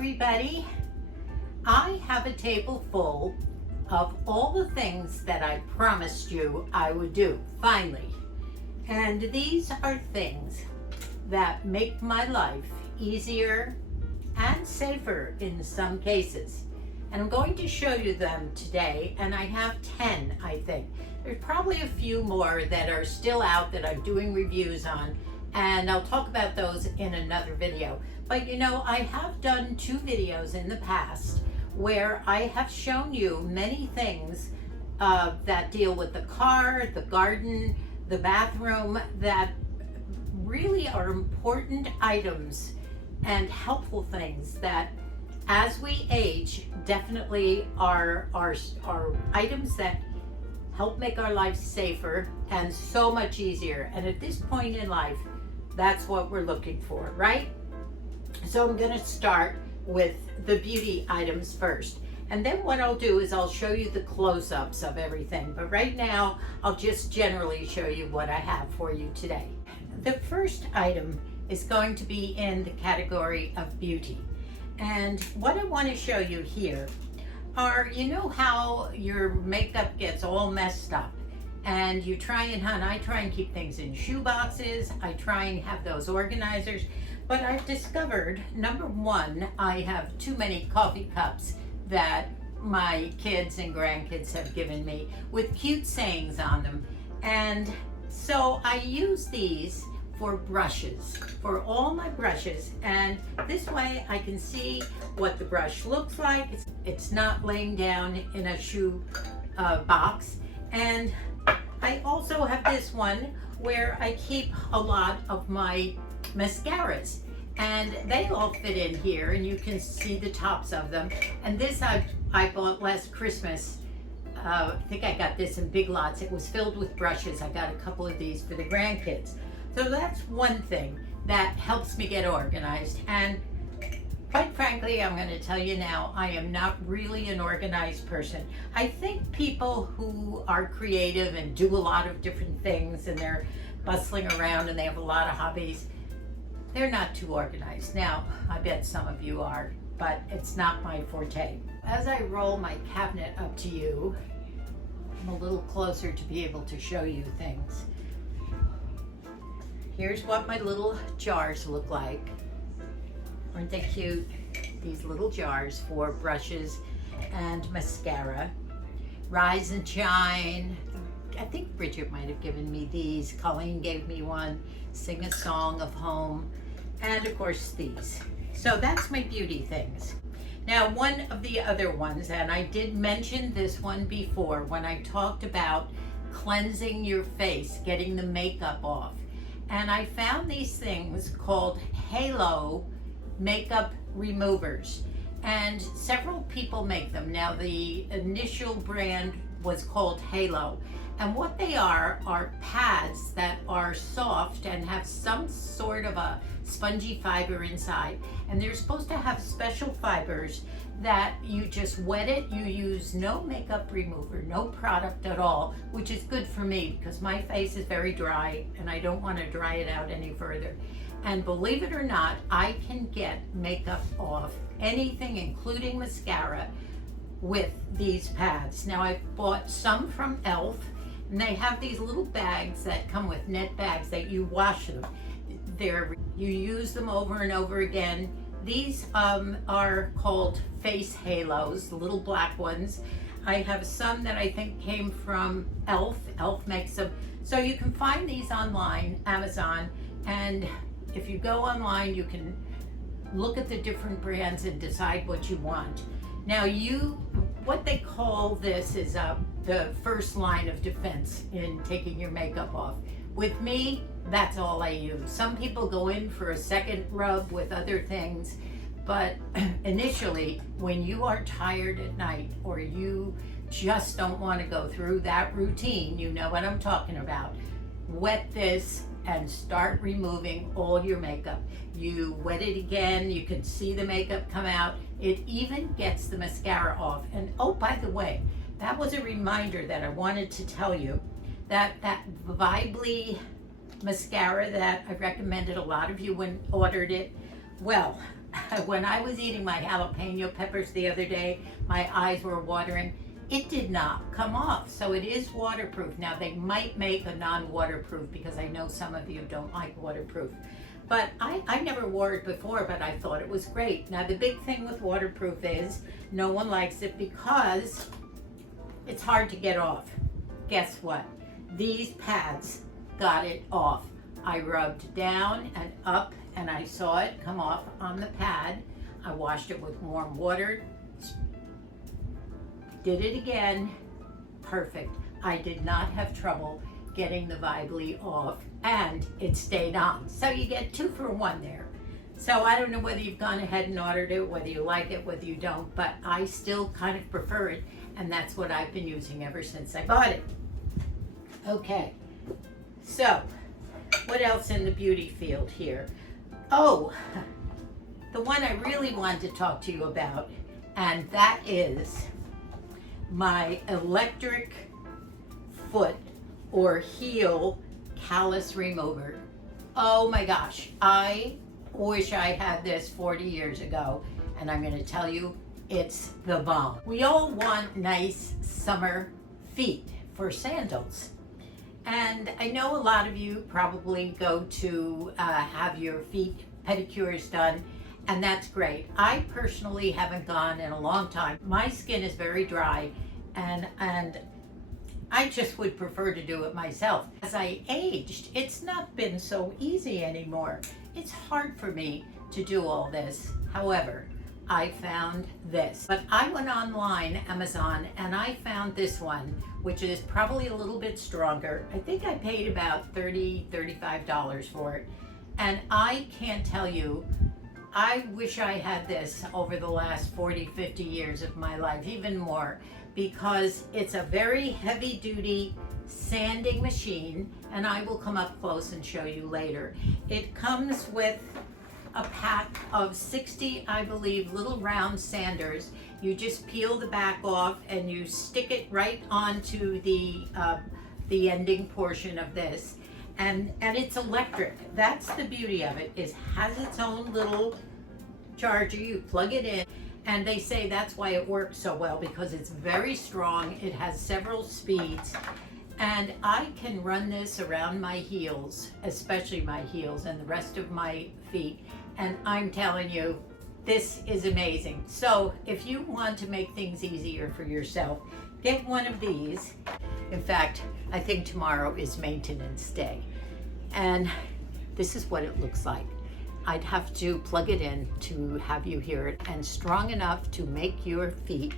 everybody. I have a table full of all the things that I promised you I would do, finally. And these are things that make my life easier and safer in some cases. And I'm going to show you them today, and I have 10, I think. There's probably a few more that are still out that I'm doing reviews on, and I'll talk about those in another video. But you know, I have done 2 videos in the past where I have shown you many things that deal with the car, the garden, the bathroom, that really are important items and helpful things that as we age definitely are items that help make our lives safer and so much easier. And at this point in life, that's what we're looking for, right? So I'm going to start with the beauty items first. And then what I'll do is I'll show you the close-ups of everything. But right now, I'll just generally show you what I have for you today. The first item is going to be in the category of beauty. And what I want to show you here are, you know how your makeup gets all messed up and you try and, I try and keep things in shoe boxes. I try and have those organizers. But I've discovered, number one, I have too many coffee cups that my kids and grandkids have given me with cute sayings on them. And so I use these for brushes, for all my brushes. And this way I can see what the brush looks like. It's not laying down in a shoe box. And I also have this one where I keep a lot of my mascaras, and they all fit in here, and you can see the tops of them. And this I bought last Christmas. I think I got this in Big Lots. It was filled with brushes. I got a couple of these for the grandkids. So that's one thing that helps me get organized. And quite frankly, I'm going to tell you now, I am not really an organized person. I think people who are creative and do a lot of different things and they're bustling around and they have a lot of hobbies, they're not too organized. Now, I bet some of you are, but it's not my forte. As I roll my cabinet up to you, I'm a little closer to be able to show you things. Here's what my little jars look like. Aren't they cute? These little jars for brushes and mascara. Rise and Shine. I think Bridget might have given me these. Colleen gave me one. Sing a Song of Home. And of course these. So that's my beauty things. Now, one of the other ones, and I did mention this one before when I talked about cleansing your face, getting the makeup off. And I found these things called Halo makeup removers, and several people make them. Now, the initial brand was called Halo, and what they are pads that are soft and have some sort of a spongy fiber inside, and they're supposed to have special fibers that you just wet it. You use no makeup remover, no product at all, which is good for me because my face is very dry and I don't want to dry it out any further. And believe it or not, I can get makeup off anything, including mascara, with these pads. Now, I've bought some from e.l.f. and they have these little bags that come with net bags that you wash them. You use them over and over again. These are called face halos, the little black ones. I have some that I think came from e.l.f. e.l.f. makes them. So you can find these online, Amazon, and if you go online, you can look at the different brands and decide what you want. Now, what they call this is the first line of defense in taking your makeup off. With me, that's all I use. Some people go in for a second rub with other things, but initially, when you are tired at night or you just don't want to go through that routine, you know what I'm talking about, wet this and start removing all your makeup. You wet it again, you can see the makeup come out. It even gets the mascara off. And oh, by the way, that was a reminder that I wanted to tell you that Vibely mascara that I recommended, a lot of you ordered it. Well, when I was eating my jalapeno peppers the other day, my eyes were watering. It did not come off. So it is waterproof. Now they might make a non-waterproof because I know some of you don't like waterproof. But I never wore it before, but I thought it was great. Now the big thing with waterproof is no one likes it because it's hard to get off. Guess what? These pads got it off. I rubbed down and up and I saw it come off on the pad. I washed it with warm water, did it again, perfect. I did not have trouble getting the Vibely off, and it stayed on. So you get 2 for 1 there. So I don't know whether you've gone ahead and ordered it, whether you like it, whether you don't, but I still kind of prefer it, and that's what I've been using ever since I bought it. Okay, so what else in the beauty field here? Oh, the one I really wanted to talk to you about, and that is my electric foot or heel callus remover. Oh my gosh, I wish I had this 40 years ago, and I'm going to tell you, it's the bomb. We all want nice summer feet for sandals. And I know a lot of you probably go to have your feet pedicures done, and that's great. I personally haven't gone in a long time. My skin is very dry, and I just would prefer to do it myself. As I aged, it's not been so easy anymore. It's hard for me to do all this. However, I found this. But I went online, Amazon, and I found this one, which is probably a little bit stronger. I think I paid about $30, $35 for it. And I can't tell you, I wish I had this over the last 40, 50 years of my life, even more, because it's a very heavy duty sanding machine, and I will come up close and show you later. It comes with a pack of 60, I believe, little round sanders. You just peel the back off and you stick it right onto the ending portion of this. And it's electric. That's the beauty of it, is has its own little charger. You plug it in, and they say that's why it works so well, because it's very strong. It has several speeds, and I can run this around my heels, especially my heels and the rest of my feet, and I'm telling you, this is amazing. So if you want to make things easier for yourself, get one of these. In fact, I think tomorrow is maintenance day, and this is what it looks like. I'd have to plug it in to have you hear it, and strong enough to make your feet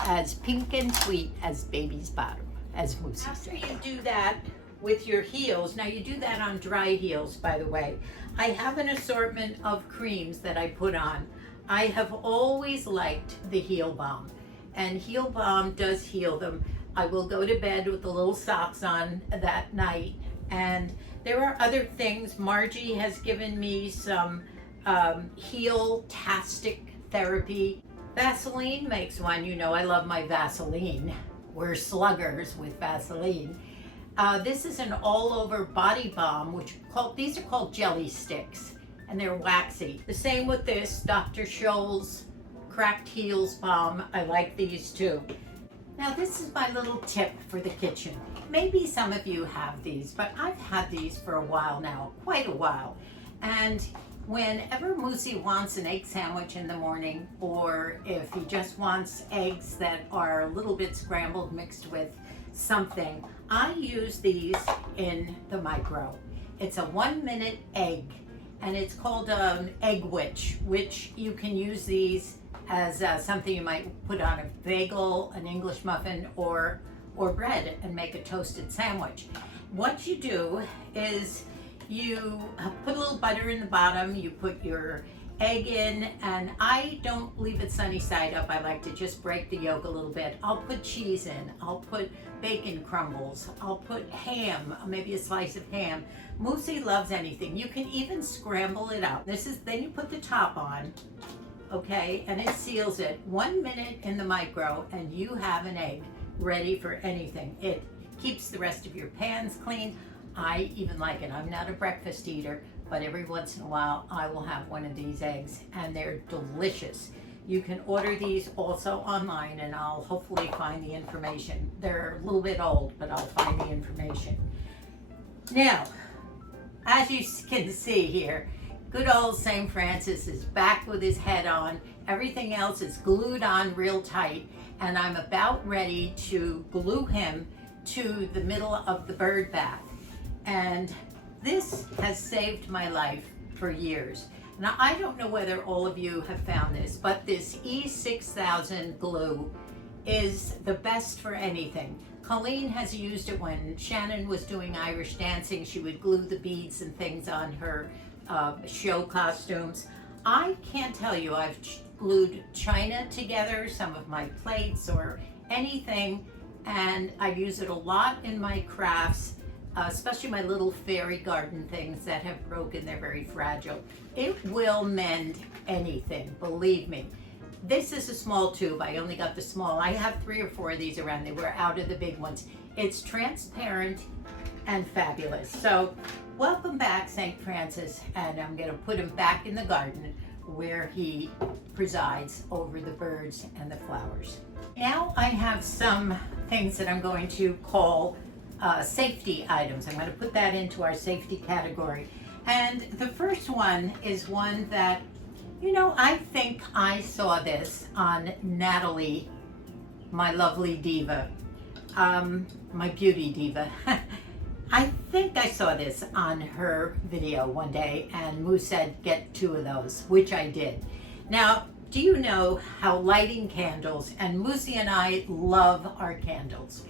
as pink and sweet as baby's bottom, as Moosey said. After you do that with your heels, now you do that on dry heels, by the way. I have an assortment of creams that I put on. I have always liked the Heel Balm, and Heel Balm does heal them. I will go to bed with the little socks on that night, and there are other things. Margie has given me some heel-tastic therapy. Vaseline makes one. You know I love my Vaseline. We're sluggers with Vaseline. This is an all-over body balm, these are called jelly sticks, and they're waxy. The same with this, Dr. Scholl's Cracked Heels Balm. I like these too. Now this is my little tip for the kitchen. Maybe some of you have these, but I've had these for a while now, quite a while. And whenever Moosey wants an egg sandwich in the morning, or if he just wants eggs that are a little bit scrambled mixed with something, I use these in the micro. It's a 1-minute egg, and it's called EGGWICH, which you can use these as something you might put on a bagel, an English muffin, or bread, and make a toasted sandwich. What you do is you put a little butter in the bottom, you put your egg in, and I don't leave it sunny side up. I like to just break the yolk a little bit. I'll put cheese in, I'll put bacon crumbles, I'll put ham, maybe a slice of ham. Moosey loves anything. You can even scramble it up. Then you put the top on, okay, and it seals it. 1 minute in the micro, and you have an egg ready for anything. It keeps the rest of your pans clean. I even like it. I'm not a breakfast eater, but every once in a while I will have one of these eggs, and they're delicious. You can order these also online, and I'll hopefully find the information. They're a little bit old, but I'll find the information. Now, as you can see here, good old St. Francis is back with his head on. Everything else is glued on real tight, and I'm about ready to glue him to the middle of the bird bath. And this has saved my life for years. Now, I don't know whether all of you have found this, but this E6000 glue is the best for anything. Colleen has used it when Shannon was doing Irish dancing. She would glue the beads and things on her show costumes. I can't tell you, I've glued china together, some of my plates or anything, and I use it a lot in my crafts, especially my little fairy garden things that have broken. They're very fragile. It will mend anything, believe me. This is a small tube. I only got the small. I have 3 or 4 of these around. They were out of the big ones. It's transparent and fabulous. So welcome back, St. Francis, and I'm going to put him back in the garden where he presides over the birds and the flowers. Now I have some things that I'm going to call safety items. I'm going to put that into our safety category. And the first one is one that, you know, I think I saw this on Natalie, my lovely diva, my beauty diva. I think I saw this on her video one day, and Moose said, get 2 of those, which I did. Now, do you know how lighting candles, and Moosey and I love our candles,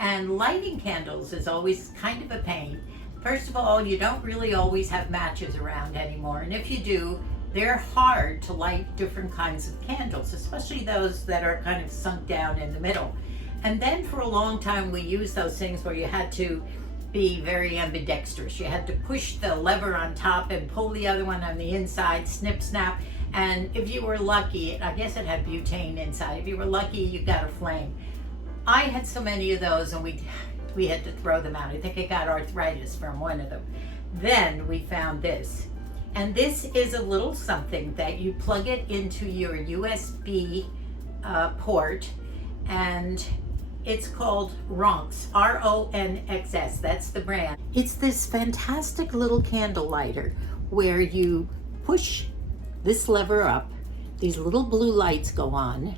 and lighting candles is always kind of a pain. First of all, you don't really always have matches around anymore, and if you do, they're hard to light different kinds of candles, especially those that are kind of sunk down in the middle. And then for a long time, we used those things where you had to be very ambidextrous. You had to push the lever on top and pull the other one on the inside, snip, snap. And if you were lucky, I guess it had butane inside. If you were lucky, you got a flame. I had so many of those, and we had to throw them out. I think I got arthritis from one of them. Then we found this. And this is a little something that you plug it into your USB port, and it's called RONXS, RONXS, that's the brand. It's this fantastic little candle lighter where you push this lever up, these little blue lights go on,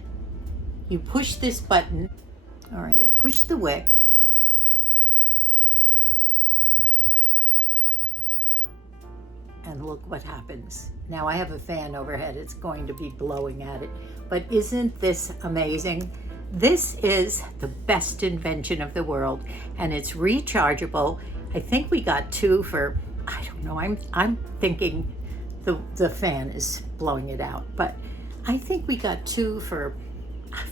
you push this button, all right, you push the wick, and look what happens. Now I have a fan overhead, it's going to be blowing at it, but isn't this amazing? This is the best invention of the world, and it's rechargeable. I think we got 2 for, I don't know, I'm thinking the fan is blowing it out, but I think we got 2 for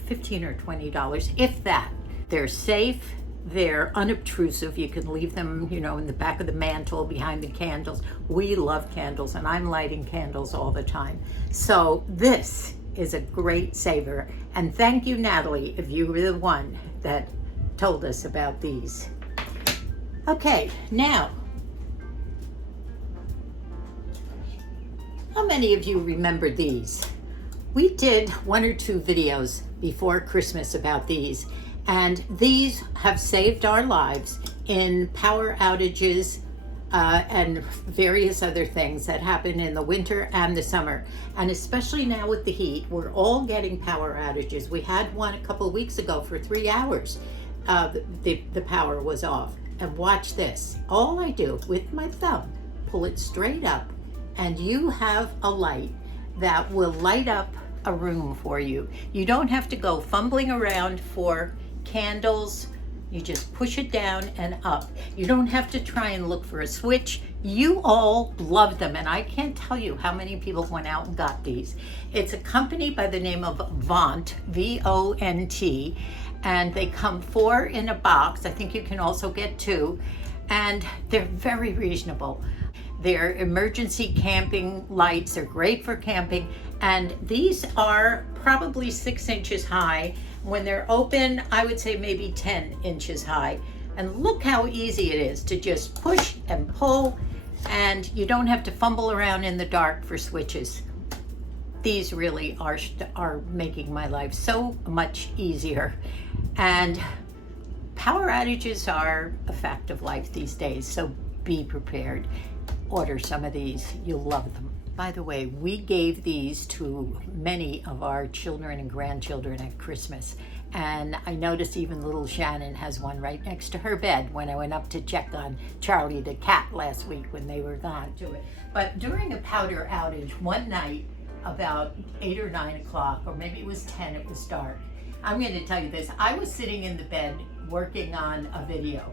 $15 or $20, if that. They're safe, they're unobtrusive. You can leave them, you know, in the back of the mantle behind the candles. We love candles, and I'm lighting candles all the time. So this is a great saver. And thank you, Natalie, if you were the one that told us about these. Okay, now, how many of you remember these? We did 1 or 2 videos before Christmas about these, and these have saved our lives in power outages and various other things that happen in the winter and the summer. And especially now with the heat, we're all getting power outages. We had one a couple of weeks ago for 3 hours. The power was off. And watch this. All I do with my thumb, pull it straight up, and you have a light that will light up a room for you. You don't have to go fumbling around for candles. You just push it down and up. You don't have to try and look for a switch. You all love them, and I can't tell you how many people went out and got these. It's a company by the name of Vont, V-O-N-T, and they come 4 in a box. I think you can also get 2, and they're very reasonable. They're emergency camping lights. They're great for camping, and these are probably 6 inches high. When they're open, I would say maybe 10 inches high. And look how easy it is to just push and pull. and you don't have to fumble around in the dark for switches. These really are making my life so much easier. And power outages are a fact of life these days, so be prepared. Order some of these, you'll love them. By the way, we gave these to many of our children and grandchildren at Christmas. And I noticed even little Shannon has one right next to her bed when I went up to check on Charlie the cat last week when they were gone to it. But during a powder outage, one night about 8 or 9 o'clock, or maybe it was 10, it was dark. I'm going to tell you this. I was sitting in the bed working on a video,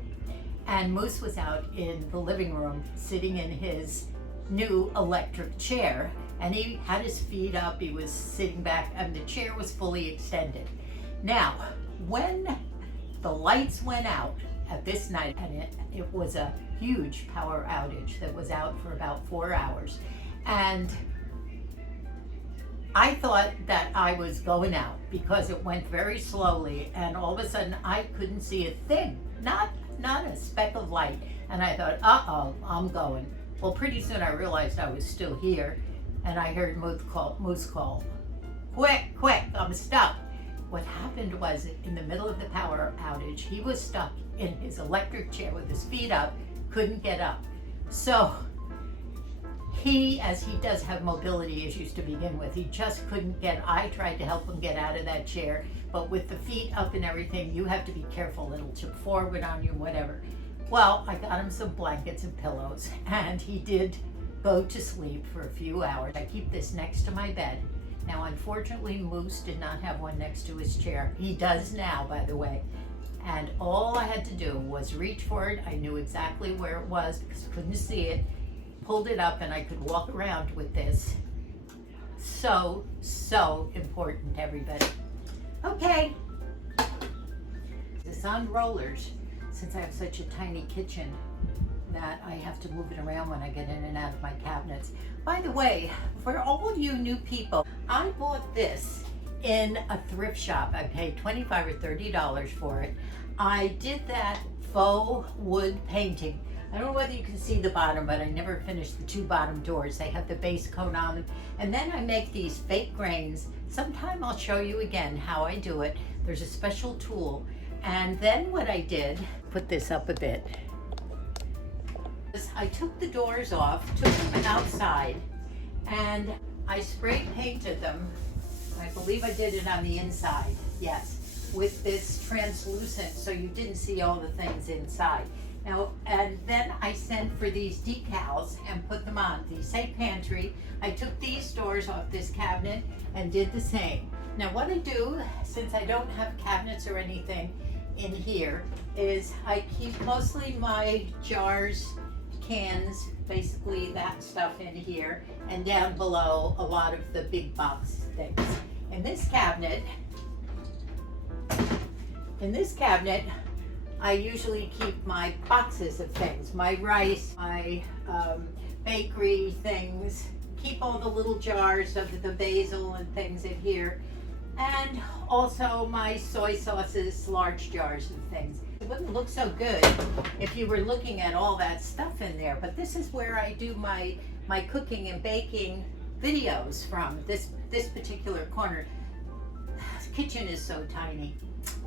and Moose was out in the living room sitting in his new electric chair, and he had his feet up, he was sitting back, and the chair was fully extended. Now, when the lights went out at this night, and it was a huge power outage that was out for about 4 hours, and I thought that I was going out because it went very slowly, and all of a sudden I couldn't see a thing, not a speck of light, and I thought, uh-oh, I'm going. Well, pretty soon I realized I was still here, and I heard Moose call, quick, I'm stuck. What happened was, in the middle of the power outage, he was stuck in his electric chair with his feet up, couldn't get up. So as he does have mobility issues to begin with, he just couldn't I tried to help him get out of that chair, but with the feet up and everything, you have to be careful, it'll tip forward on you, whatever. Well, I got him some blankets and pillows, and he did go to sleep for a few hours. I keep this next to my bed. Now, unfortunately, Moose did not have one next to his chair. He does now, by the way. And all I had to do was reach for it. I knew exactly where it was because I couldn't see it. Pulled it up, and I could walk around with this. So important, everybody. Okay. It's on rollers. Since I have such a tiny kitchen that I have to move it around when I get in and out of my cabinets. By the way, for all you new people, I bought this in a thrift shop. I paid $25 or $30 for it. I did that faux wood painting. I don't know whether you can see the bottom, but I never finished the 2 bottom doors. They have the base coat on them. And then I make these fake grains. Sometime I'll show you again how I do it. There's a special tool. And then what I did, put this up a bit, I took the doors off, took them outside, and I spray painted them. I believe I did it on the inside, yes, with this translucent so you didn't see all the things inside. Now, and then I sent for these decals and put them on. These say Pantry. I took these doors off this cabinet and did the same. Now what I do, since I don't have cabinets or anything in here, is I keep mostly my jars, cans, basically that stuff in here, and down below a lot of the big box things. In this cabinet, I usually keep my boxes of things, my rice, my bakery things, keep all the little jars of the basil and things in here, and also my soy sauces, large jars of things. It wouldn't look so good if you were looking at all that stuff in there, but this is where I do my cooking and baking videos from, this particular corner. The kitchen is so tiny.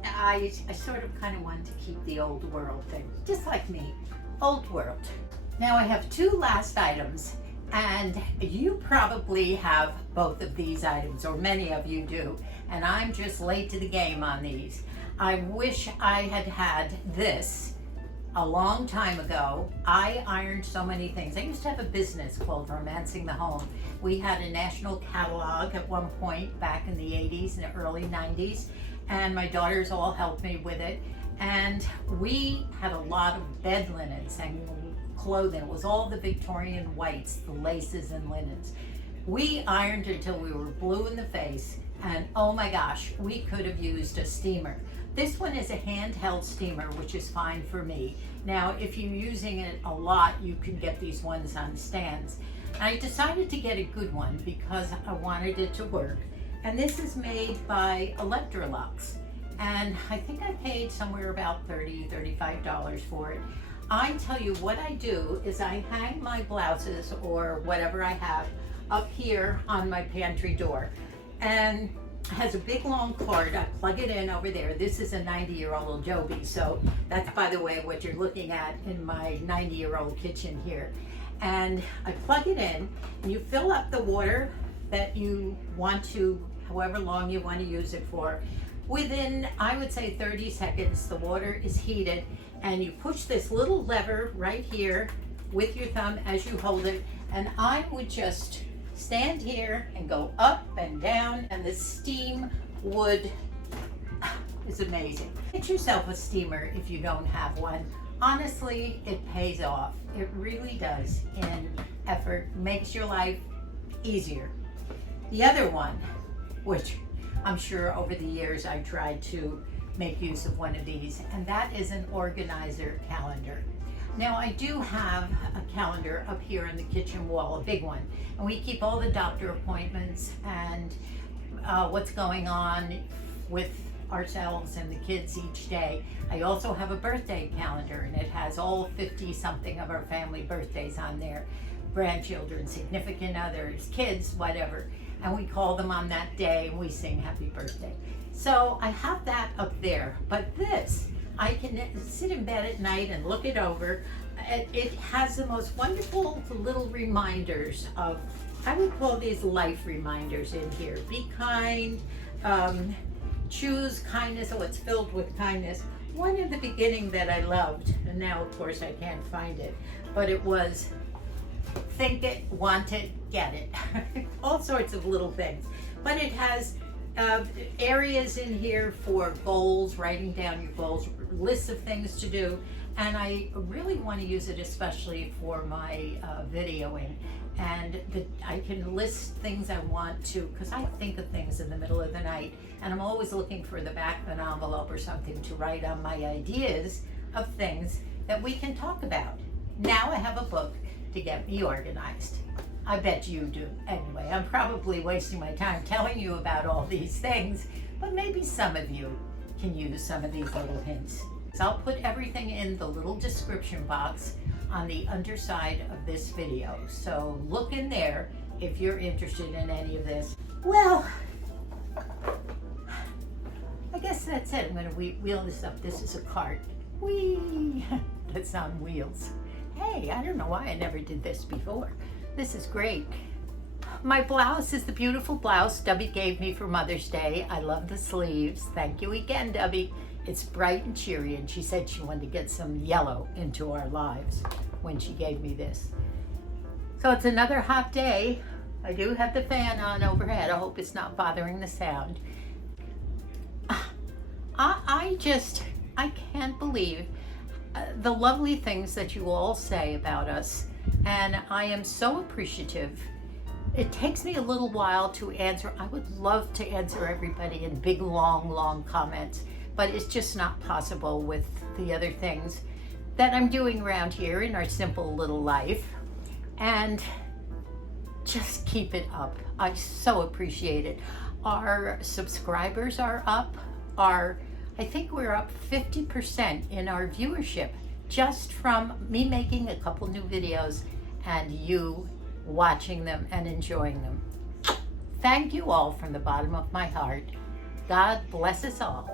I sort of kind of want to keep the old world thing, just like me, old world. Now I have 2 last items, and you probably have both of these items, or many of you do, and I'm just late to the game on these. I wish I had had this a long time ago. I ironed so many things. I used to have a business called Romancing the Home. We had a national catalog at one point back in the 80s and the early 90s, and my daughters all helped me with it. And we had a lot of bed linens and clothing. It was all the Victorian whites, the laces and linens. We ironed until we were blue in the face, and oh my gosh, we could have used a steamer. This one is a handheld steamer, which is fine for me. Now, if you're using it a lot, you can get these ones on stands. I decided to get a good one because I wanted it to work. And this is made by Electrolux. And I think I paid somewhere about $30, $35 for it. I tell you what I do is I hang my blouses or whatever I have up here on my pantry door, and it has a big long cord. I plug it in over there. This is a 90-year-old Joby, so that's, by the way, what you're looking at in my 90-year-old kitchen here. And I plug it in, and you fill up the water that you want to, however long you want to use it for. Within, I would say, 30 seconds, the water is heated, and you push this little lever right here with your thumb as you hold it, and I would just stand here and go up and down, and the steam would, it's amazing. Get yourself a steamer if you don't have one. Honestly, it pays off. It really does in effort, makes your life easier. The other one, which I'm sure over the years I tried to make use of one of these, and that is an organizer calendar. Now I do have a calendar up here on the kitchen wall, a big one, and we keep all the doctor appointments and what's going on with ourselves and the kids each day. I also have a birthday calendar, and it has all 50 something of our family birthdays on there, grandchildren, significant others, kids, whatever, and we call them on that day and we sing happy birthday. So I have that up there, but this, I can sit in bed at night and look it over. It has the most wonderful little reminders of, I would call these life reminders in here. Be kind, choose kindness. Oh, it's filled with kindness. One in the beginning that I loved, and now of course I can't find it, but it was think it, want it, get it. All sorts of little things. But it has areas in here for goals, writing down your goals, lists of things to do, and I really want to use it especially for my videoing. And I can list things I want to, because I think of things in the middle of the night, and I'm always looking for the back of an envelope or something to write on my ideas of things that we can talk about. Now I have a book to get me organized. I bet you do. Anyway, I'm probably wasting my time telling you about all these things, but maybe some of you can use some of these little hints. So I'll put everything in the little description box on the underside of this video. So look in there if you're interested in any of this. Well, I guess that's it. I'm gonna wheel this up. This is a cart. Whee! That's on wheels. Hey, I don't know why I never did this before. This is great. My blouse is the beautiful blouse Dubby gave me for Mother's Day. I love the sleeves. Thank you again, Dubby. It's bright and cheery, and she said she wanted to get some yellow into our lives when she gave me this. So it's another hot day. I do have the fan on overhead. I hope it's not bothering the sound. I can't believe the lovely things that you all say about us, and I am so appreciative. It takes me a little while to answer. I would love to answer everybody in big, long comments, but it's just not possible with the other things that I'm doing around here in our simple little life. And just keep it up. I so appreciate it. Our subscribers are up. I think we're up 50% in our viewership just from me making a couple new videos and you watching them and enjoying them. Thank you all from the bottom of my heart. God bless us all.